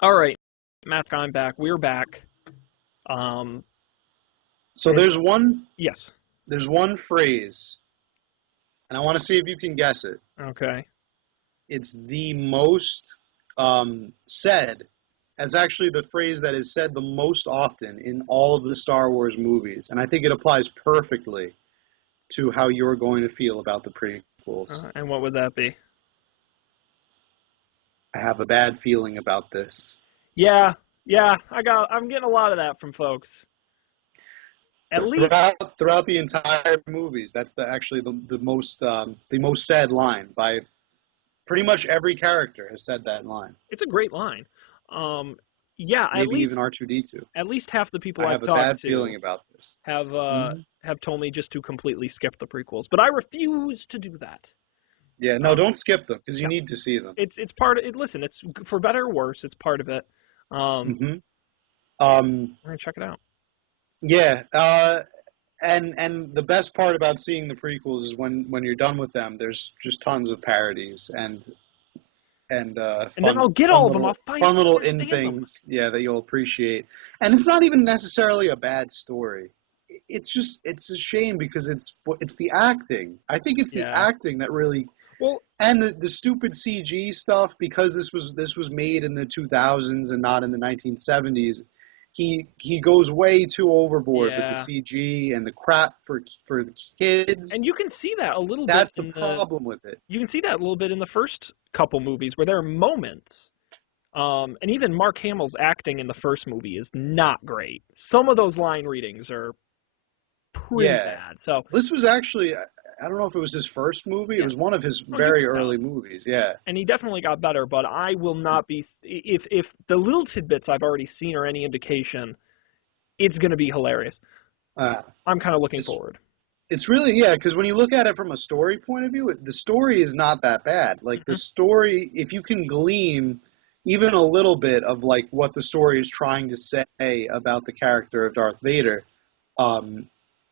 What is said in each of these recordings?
All right, Matt, I'm back. We're back. Um, So and yes, there's one phrase, and I want to see if you can guess it. okay. It's the most said, as actually the phrase that is said the most often in all of the Star Wars movies, and I think it applies perfectly to how you're going to feel about the prequels. And what would that be? I have a bad feeling about this. Yeah, yeah. I'm getting a lot of that from folks. At least, Throughout the entire movies, that's the most said line by pretty much every character has said that line. it's a great line. Um, yeah. At Maybe even least, R2D2. at least half the people I I've have a talked bad to feeling about this. have Hmm. have told me just to completely skip the prequels, but I refuse to do that. Yeah, no, Um, don't skip them because you no, need to see them. it's part of it. Listen, it's for better or worse. It's part of it. Hmm. Um, We're gonna check it out. yeah, and the best part about seeing the prequels is when you're done with them, there's just tons of parodies and And then I'll get all of them. I'll fun finally little in understand them. things, yeah, that you'll appreciate. And it's not even necessarily a bad story. It's a shame because it's the acting. I think it's the Yeah. acting that really Well, and the stupid CG stuff because this was made in the 2000s and not in the 1970s. He goes way too overboard with the yeah. CG and the crap for the kids. And you can see that a little bit That's the in the problem with it. you can see that a little bit in the first couple movies where there are moments. And even Mark Hamill's acting in the first movie is not great. Some of those line readings are pretty Yeah, bad. So this was actually I don't know if it was his first movie. It yeah. was one of his Oh, you very can tell. early movies. Yeah. And he definitely got better, but I will not be if the little tidbits I've already seen are any indication, it's going to be hilarious. Uh, I'm kind of looking it's forward. it's really yeah because when you look at it from a story point of view, the story is not that bad. Like the Hmm. story, if you can glean even a little bit of like what the story is trying to say about the character of Darth Vader, um,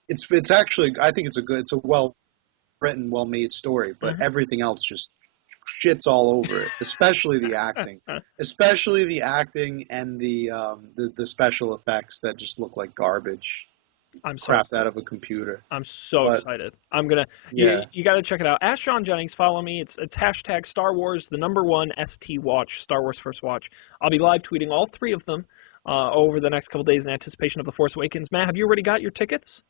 it's actually I think it's a well written, well made story. But Hmm. everything else just shits all over it, especially the acting and the special effects that just look like garbage, I'm so crapped out excited. of a computer. I'm so But excited. I'm gonna yeah, you got to check it out. Ask Sean Jennings. Follow me. It's hashtag Star Wars the number one ST watch Star Wars First Watch. I'll be live tweeting all three of them over the next couple days in anticipation of the Force Awakens. Matt, have you already got your tickets?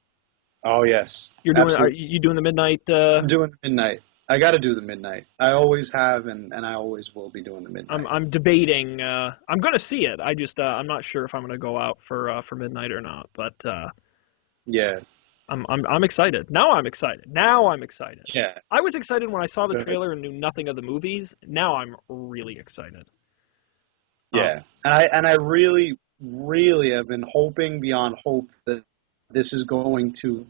oh yes, You're doing are absolutely. you doing the midnight? I'm doing the midnight. I got to do the midnight. I always have, and I always will be doing the midnight. I'm debating. I'm gonna see it. I just I'm not sure if I'm gonna go out for midnight or not. But Yeah, I'm excited. Now I'm excited. Now I'm excited. yeah, I was excited when I saw the good. trailer and knew nothing of the movies. Now I'm really excited. Yeah, and I really, really have been hoping beyond hope that this is going to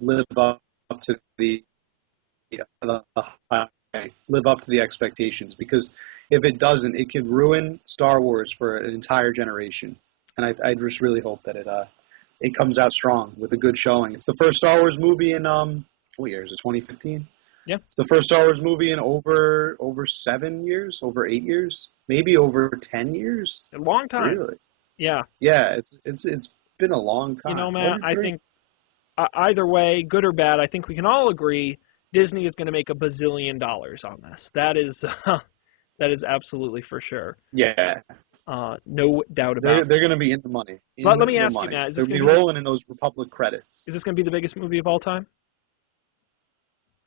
to the the live up to the expectations because if it doesn't, it could ruin Star Wars for an entire generation. And I just really hope that it comes out strong with a good showing. It's the first Star Wars movie in what year is it? 2015. Yeah, It's the first Star Wars movie in over 7 years, over 8 years, maybe over 10 years. a long time. Really? Yeah, Yeah, it's been a long you know, time. What Matt. did I three? think either way, good or bad, I think we can all agree Disney is going to make a bazillion dollars on this. That is that is absolutely for sure. Yeah, No doubt about they're it. gonna be in the money, Let in me the ask you, money. Matt. They'll be rolling in those Republic credits. Is this going to be the biggest movie of all time?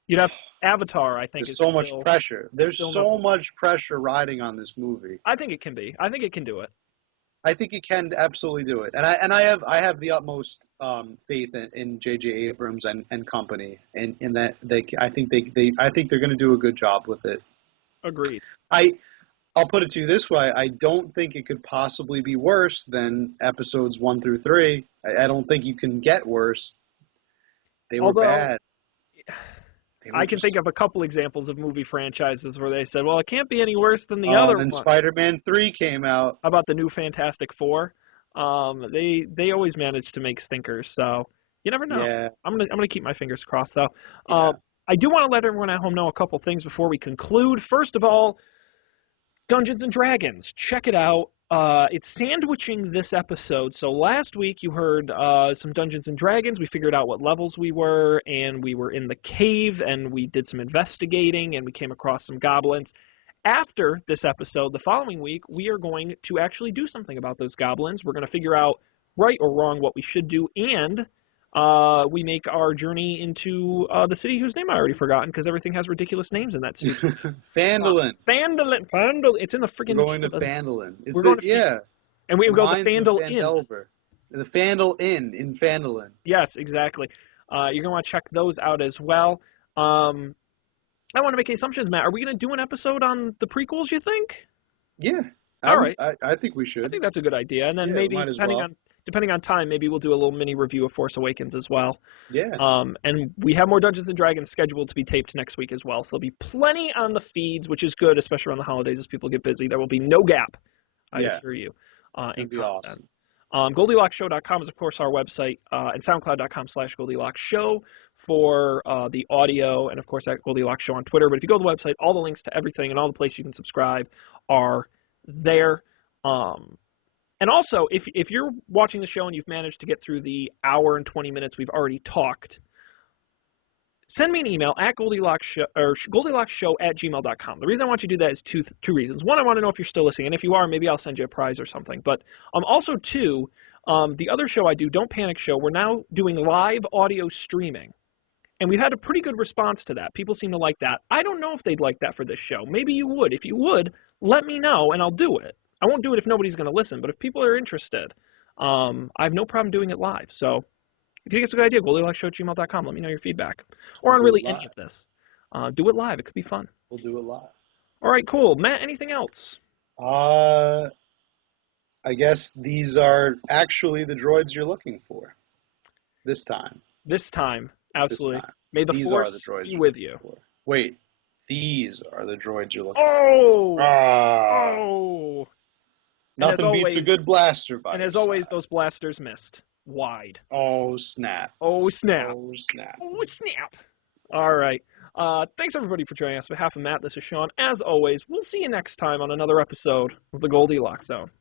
You'd have Avatar. I think There's is so much pressure. There's still so number one. much pressure riding on this movie. I think it can be. I think it can do it. I think it can absolutely do it, and I have the utmost faith in J.J. Abrams and company, and in that I think they're going to do a good job with it. Agreed. I I'll put it to you this way: I don't think it could possibly be worse than episodes 1 through 3. I don't think you can get worse. They were Although bad. They were I can think just of a couple examples of movie franchises where they said, "Well, it can't be any worse than the oh, other and then one." Spider-Man 3 came out. How about the new Fantastic Four? They always manage to make stinkers, so you never know. Yeah, I'm gonna keep my fingers crossed though. yeah. I do want to let everyone at home know a couple things before we conclude. First of all, Dungeons and Dragons. Check it out. It's sandwiching this episode. So last week you heard some Dungeons and Dragons. We figured out what levels we were, and we were in the cave, and we did some investigating, and we came across some goblins. After this episode, the following week, we are going to actually do something about those goblins. We're going to figure out right or wrong what we should do, and we make our journey into the city whose name I already forgotten because everything has ridiculous names in that city. Phandalin. Phandalin. It's in the freaking. We're going to Phandalin. We're going to yeah. And we go to the Fandle Inn. The Fandle Inn in Phandalin. Yes, exactly. You're going to want to check those out as well. I don't want to make any assumptions, Matt. Are we going to do an episode on the prequels, you think? Yeah. All right. I think we should. I think that's a good idea. And then maybe, depending on time, maybe we'll do a little mini review of Force Awakens as well. Yeah. And we have more Dungeons & Dragons scheduled to be taped next week as well. So there'll be plenty on the feeds, which is good, especially around the holidays as people get busy. There will be no gap, I assure you, in content. Awesome. GoldilocShow.com is, of course, our website, and SoundCloud.com/GoldilocShow for the audio, and, of course, at Goldilocks Show on Twitter. But if you go to the website, all the links to everything and all the places you can subscribe are there. And also, if you're watching the show and you've managed to get through the hour and 20 minutes we've already talked, send me an email at GoldilocksShow@gmail.com. The reason I want you to do that is two reasons. One, I want to know if you're still listening, and if you are, maybe I'll send you a prize or something. But also, two, the other show I do, Don't Panic Show, we're now doing live audio streaming. And we've had a pretty good response to that. People seem to like that. I don't know if they'd like that for this show. Maybe you would. If you would, let me know, and I'll do it. I won't do it if nobody's going to listen, but if people are interested, I have no problem doing it live. So if you think it's a good idea, GoldilocksShow@gmail.com. Let me know your feedback. Or on really any of this. Do it live. It could be fun. We'll do it live. All right, cool. Matt, anything else? I guess these are actually the droids you're looking for. This time. Absolutely. This time. May the These Force are the droids be you're with looking you. for. Wait. These are the droids you're looking for. Oh! Nothing beats a good blaster by And as always, those blasters missed. Wide. Oh, snap. Oh, snap. Oh, snap. Oh, snap. All right. Thanks, everybody, for joining us. On behalf of Matt, this is Sean. As always, we'll see you next time on another episode of the Goldilocks Zone.